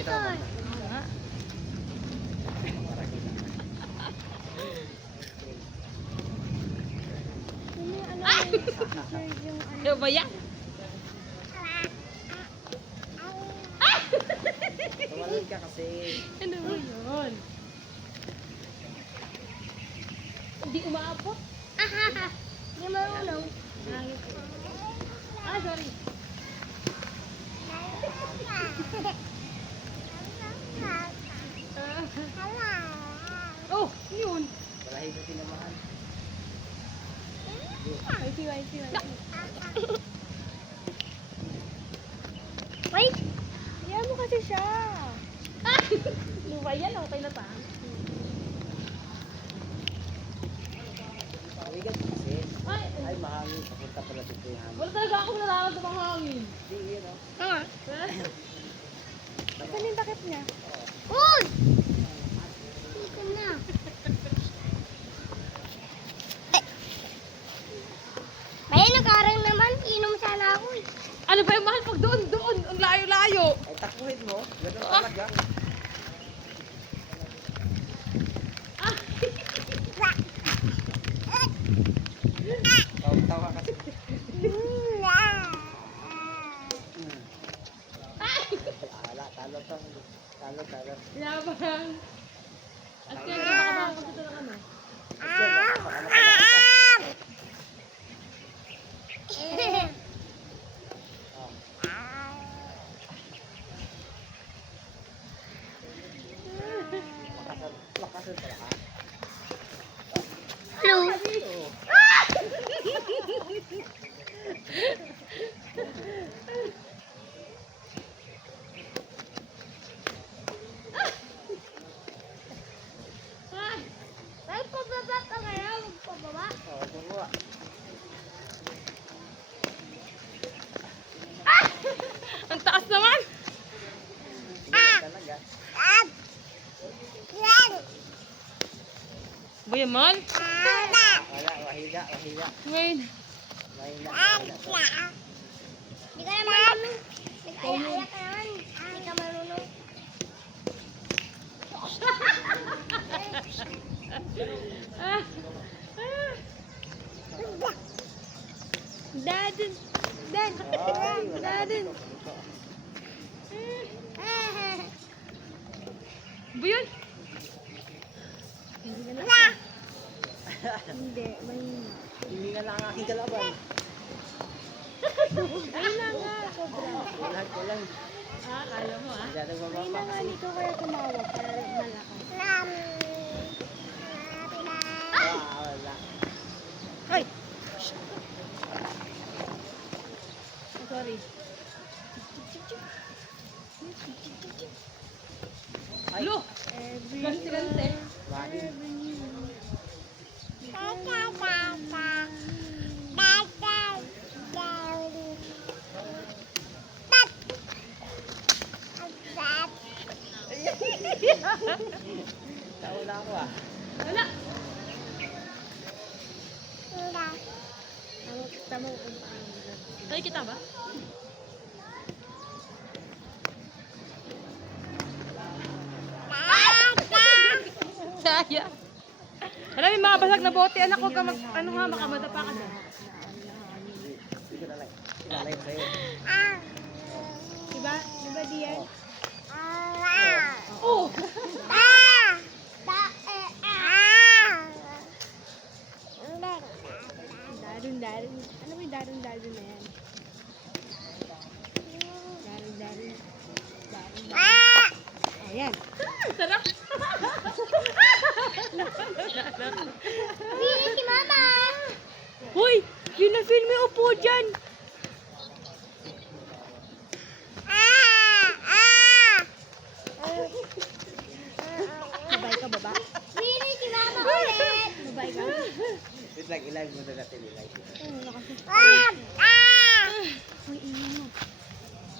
dito. Ano ba yan? Tumalon ka kasi. Ano ba yun? Hindi umaabot. Hindi marunong. Ah, sorry. Oh, yun. Malahin na sinamahan. Wait. Wait! Iyan mo kasi siya. Ano ba yan? Okay na pa. Pawigan kasi. Ay, Ay, mahangin. Papunta pala dito yung hangin. wala talaga akong nararamdaman hangin. Hindi, yun o. Nga. Tama. Saan yung takip niya? Uy! Hindi ko na. May nakarang naman. Inom sana ako eh. Ano ba yung mahal pag doon? Ang layo-layo. Ay, takuhin mo. Ganun talaga. Tawa kasi. Ala, talo. Yabang. At kaya nakabakot ito ng ano. Makasan pala ka. Hello? Ay, pababa ka kaya. Pababa. Oo, bumaba. Ang taas naman. Talaga. Ba yan, mahal? Wala, wahila. Ngayon. Wahila. Hindi ka naman naman. Nag-aya-aya ka naman. Hindi ka marunong. Ah. Dad. Ba yun? Hindi, mahina. Hindi na lang ang aking kalaban. Mahina nga, sobra. Ko lang. Ah, kala mo ah. Masyadong Mahina mababa nga kasi. nito kaya tumawag para malakas. Wala. Ay! Sorry. Ay, Lo! Ganti. Bagay. Nauna ako ah. Wala! Tama ko. Tayo kita ba? Saya. Alam, may mga basag na bote. Anak, huwag ka ano nga, makamadapa ka dyan. Hindi ko nalay. Sinalay ko sa'yo. Diba? Diba, Dian? Oh! Darun. Ano ba yung darun na yan? Darun. Ayan. Sarap! Pili si Mama! Hoy! Yun na film yung upo dyan! Babay ka, baba? Pili si Mama ulit! Babay ka? Wait lang, ilag mo na natin. Ilag. Ay, ingin mo.